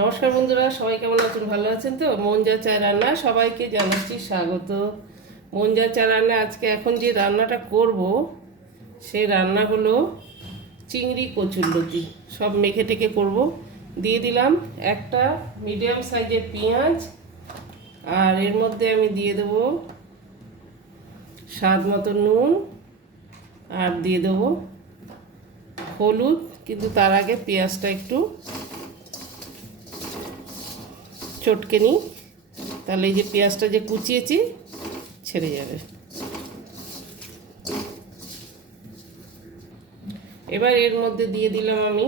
নমস্কার বন্ধুরা, সবাই কেমন আছেন? ভালো আছেন তো? মন যা চায় রান্না সবাইকে জানাচ্ছি স্বাগত। মন যা চায় রান্না আজকে এখন যে রান্নাটা করব সেই রান্না হলো চিংড়ি কচুরলতি। সব মেখে টেকে করব। দিয়ে দিলাম একটা মিডিয়াম সাইজের পেঁয়াজ, আর এর মধ্যে আমি দিয়ে দেবো স্বাদ মতো নুন, আর দিয়ে দেবো হলুদ। কিন্তু তার আগে পেঁয়াজটা একটু চটকে নিই, তাহলে এই যে পেঁয়াজটা যে কুচিয়েছি ছেড়ে যাবে। এবার এর মধ্যে দিয়ে দিলাম আমি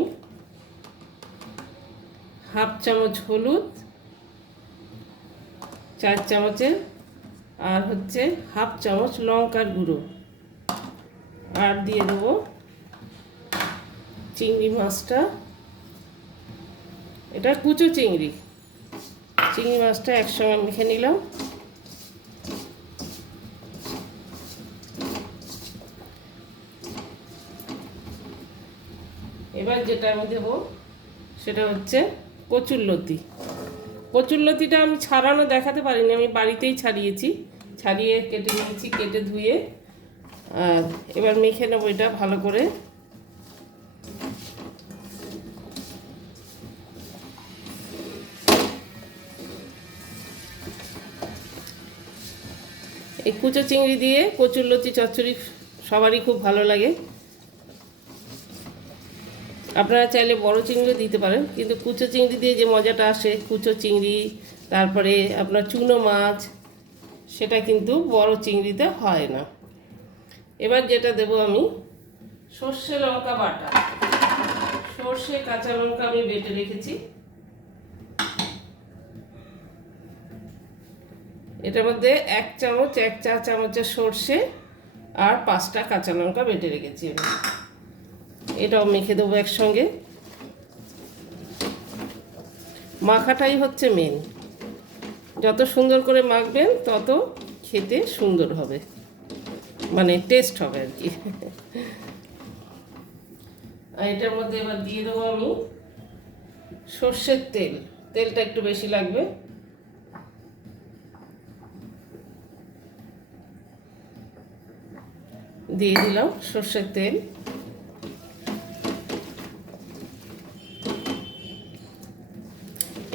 হাফ চামচ হলুদ, 4 চামচের, আর হচ্ছে হাফ চামচ লঙ্কার গুঁড়ো, আর দিয়ে দেবো চিংড়ি মাছটা। এটা কুচো চিংড়ি মাছটা একসঙ্গে মেখে নিলাম। এবার যেটা আমি দেবো সেটা হচ্ছে কচুরলতিটা আমি ছাড়ানো দেখাতে পারিনি, আমি বাড়িতেই ছাড়িয়ে কেটে নিয়েছি, কেটে ধুয়ে। আর এবার মেখে নেবো এটা ভালো করে। এই কুচো চিংড়ি দিয়ে কচুরলতি চচ্চড়ি সবারই খুব ভালো লাগে। আপনারা চাইলে বড় চিংড়ি দিতে পারেন, কিন্তু কুচো চিংড়ি দিয়ে যে মজাটা আসে, কুচো চিংড়ি তারপরে আপনার চুনো মাছ, সেটা কিন্তু বড় চিংড়িতে হয় না। এবার যেটা দেব আমি সর্ষে লঙ্কা বাটা, সর্ষে কাঁচা লঙ্কা আমি বেটে রেখেছি। এটার মধ্যে 1 চা চামচের সর্ষে আর 5টা কাঁচা লঙ্কা বেটে রেখেছি আমি। এটাও মেখে দেবো একসঙ্গে। মাখাটাই হচ্ছে মেন, যত সুন্দর করে মাখবেন তত খেতে সুন্দর হবে, মানে টেস্ট হবে আর কি। আর এটার মধ্যে এবার দিয়ে দেবো আমি সর্ষের তেলটা একটু বেশি লাগবে। দিয়ে দিলাম সর্ষের তেল।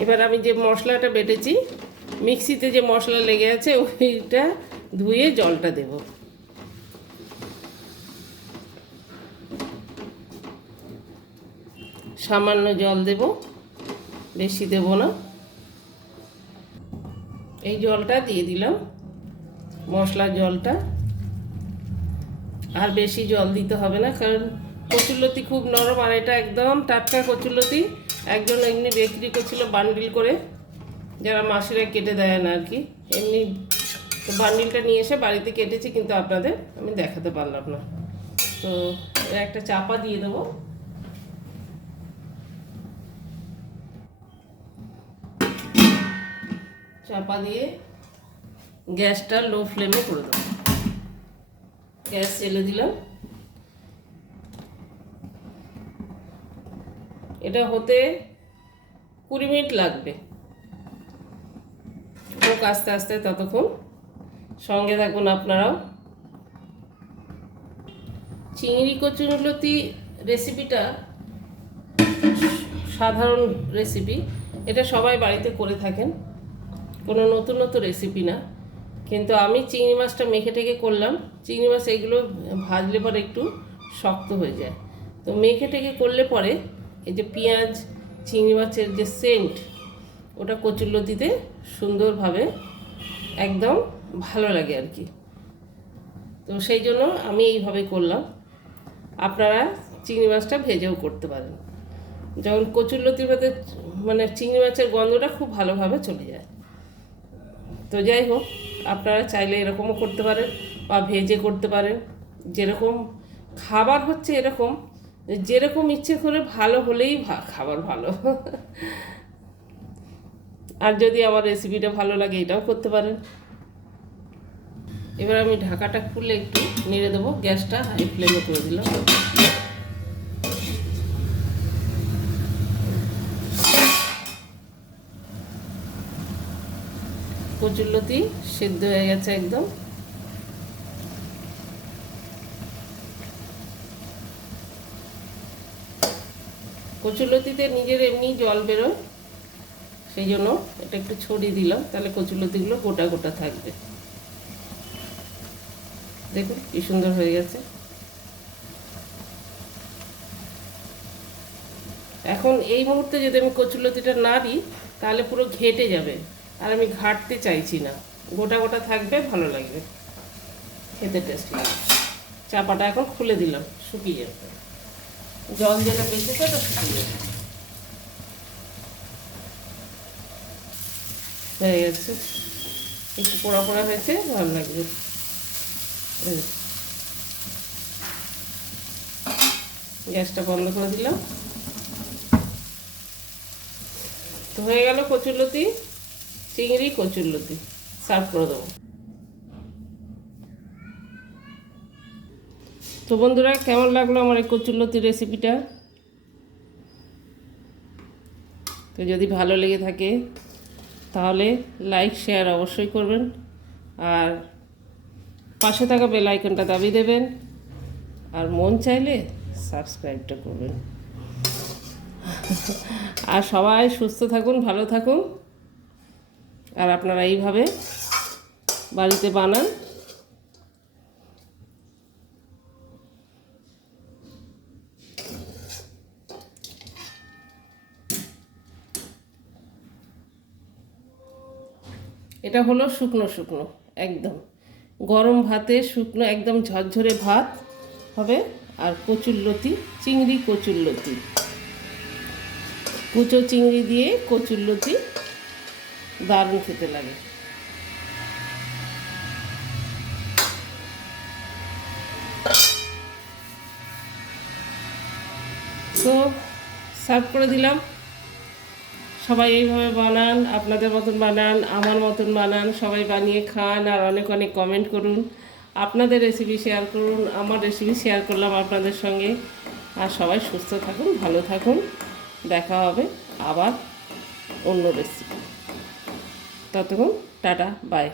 এবার আমি যে মশলাটা বেটেছি, মিক্সিতে যে মশলা লেগে আছে ওইটা ধুয়ে জলটা দেব। সামান্য জল দেব, বেশি দেব না। এই জলটা দিয়ে দিলাম, মশলার জলটা। আর বেশি জল দিতে হবে না, কারণ কচুরলতি খুব নরম, আর এটা একদম টাটকা কচুরলতি। একজন এমনি বিক্রি করছিল বান্ডিল করে, যারা মাসিরা কেটে দেয় না আর কি, এমনি তো বান্ডিলটা নিয়ে এসে বাড়িতে কেটেছি, কিন্তু আপনাদের আমি দেখাতে পারলাম না। তো একটা চাপা দিয়ে দেবো। চাপা দিয়ে গ্যাসটা লো ফ্লেমে করে দেবো। গ্যাস জ্বেলে দিলাম। এটা হতে 20 মিনিট লাগবে, হোক আস্তে আস্তে, ততক্ষণ সঙ্গে থাকুন আপনারাও। চিংড়ি কচুরলতি রেসিপিটা সাধারণ রেসিপি, এটা সবাই বাড়িতে করে থাকেন, কোনো নতুন রেসিপি না। কিন্তু আমি চিংড়ি মাছটা মেখে টেকে করলাম। চিংড়ি মাছ এগুলো ভাজলে পরে একটু শক্ত হয়ে যায়, তো মেখে টেকে করলে পরে এই যে পেঁয়াজ চিংড়ি মাছের যে সেন্ট, ওটা কচুরলতিতে সুন্দরভাবে একদম ভালো লাগে আর কি। তো সেই জন্য আমি এইভাবে করলাম। আপনারা চিংড়ি মাছটা ভেজেও করতে পারেন, যখন কচুরলতির মধ্যে মানে চিংড়ি মাছের গন্ধটা খুব ভালোভাবে চলে যায়। তো যাই হোক, আপনারা চাইলে এরকমও করতে পারেন বা ভেজে করতে পারেন। যেরকম খাবার হচ্ছে এরকম, যেরকম ইচ্ছে করে ভালো হলেই খাবার ভালো। আর যদি আমার রেসিপিটা ভালো লাগে এটাও করতে পারেন। এবার আমি ঢাকাটা খুলে একটু নেড়ে দেবো, গ্যাসটা হাই ফ্লেমে করে দিলাম। কচুরলতি সিদ্ধ হয়ে গেছে একদম। কচুরলতিতে নিজের এমনি জল বেরোয়, সেই জন্য এটা একটু ছড়িয়ে দিলাম, তাহলে কচুরলতিগুলো গোটা গোটা থাকবে। দেখুন কি সুন্দর হয়ে গেছে। এখন এই মুহূর্তে যদি আমি কচুরলতিটা না দিই তাহলে পুরো ঘেটে যাবে, আর আমি ঘাটতে চাইছি না, গোটা গোটা থাকবে, ভালো লাগবে, খেতে টেস্ট লাগবে। চাপাটা এখন খুলে দিলাম, শুকিয়ে যাবে, জল যেটা বেঁচেছে ওটা শুকিয়ে যাবে। হয়ে গেছে, একটু পোড়া পোড়া হয়েছে, ভালো লাগবে। গ্যাসটা বন্ধ করে দিলাম। তো হয়ে গেল কচুরলতি, চিংড়ি কচুরলতি, সার্ভ করে দেবো। তো বন্ধুরা, কেমন লাগলো আমার এই কচুরলতি রেসিপিটা? তো যদি ভালো লেগে থাকে তাহলে লাইক শেয়ার অবশ্যই করবেন, আর পাশে থাকা বেল আইকনটা দাবিয়ে দেবেন, আর মন চাইলে সাবস্ক্রাইবটা করবেন। আর সবাই সুস্থ থাকুন, ভালো থাকুন, আর আপনারা এইভাবে বাড়িতে বানান। এটা হলো শুকনো শুকনো, একদম গরম ভাতে শুকনো একদম ঝরঝরে ভাত হবে। আর কচুরলতি, চিংড়ি কচুরলতি, কুচো চিংড়ি দিয়ে কচুরলতি দারুণ খেতে লাগে। তো সার্ভ করে দিলাম। সবাই এইভাবে বানান, আপনাদের মতন বানান, আমার মতন বানান, সবাই বানিয়ে খান, আর অনেক অনেক কমেন্ট করুন, আপনাদের রেসিপি শেয়ার করুন, আমার রেসিপি শেয়ার করলাম আপনাদের সঙ্গে। আর সবাই সুস্থ থাকুন, ভালো থাকুন, দেখা হবে আবার অন্য রেসিপি। ততক্ষণ টাটা, বাই।